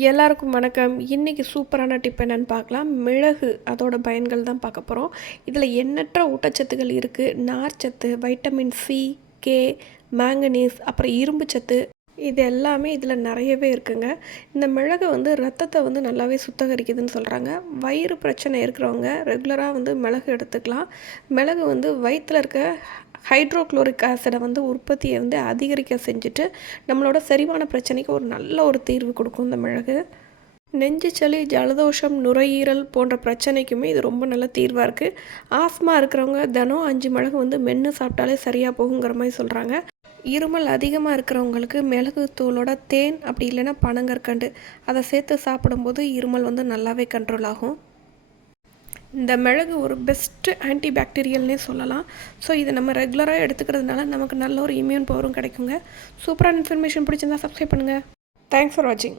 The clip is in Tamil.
எல்லாருக்கும் வணக்கம். இன்னைக்கு சூப்பரான டிப் என்னன்னு பார்க்கலாம். மிளகு அதோட பயன்கள் தான் பார்க்க போகிறோம். இதில் எண்ணற்ற ஊட்டச்சத்துக்கள் இருக்குது. நார்ச்சத்து, வைட்டமின் சி, கே, மேங்கனீஸ், அப்புறம் இரும்பு சத்து, இது எல்லாமே இதில் நிறையவே இருக்குங்க. இந்த மிளகு ரத்தத்தை நல்லாவே சுத்தகரிக்குதுன்னு சொல்கிறாங்க. வயிறு பிரச்சனை இருக்கிறவங்க ரெகுலராக மிளகு எடுத்துக்கலாம். மிளகு வயிற்றில் இருக்க ஹைட்ரோக்ளோரிக் ஆசிடை உற்பத்தியை அதிகரிக்க செஞ்சுட்டு நம்மளோட செரிமான பிரச்சனைக்கு ஒரு நல்ல ஒரு தீர்வு கொடுக்கும் இந்த மிளகு. நெஞ்சு சளி, ஜலதோஷம், நுரையீரல் போன்ற பிரச்சனைக்குமே இது ரொம்ப நல்ல தீர்வாக இருக்குது. ஆஸ்மா இருக்கிறவங்க தினம் 5 மிளகு மென்று சாப்பிட்டாலே சரியாக போகுங்கிற மாதிரி சொல்கிறாங்க. இருமல் அதிகமாக இருக்கிறவங்களுக்கு மிளகு தூளோட தேன் அப்படி இல்லைன்னா பனங்கற்கண்டு அதை சேர்த்து சாப்பிடும்போது இருமல் நல்லாவே கண்ட்ரோல் ஆகும். இந்த மிளகு ஒரு பெஸ்ட்டு ஆன்டி பாக்டீரியல்னே சொல்லலாம். ஸோ இதை நம்ம ரெகுலராக எடுத்துக்கிறதுனால நமக்கு நல்ல ஒரு இம்யூன் பவரும் கிடைக்குங்க. சூப்பரான இன்ஃபர்மேஷன் பிடிச்சிருந்தா சப்ஸ்கிரைப் பண்ணுங்கள். தேங்க்ஸ் ஃபார் வாட்சிங்.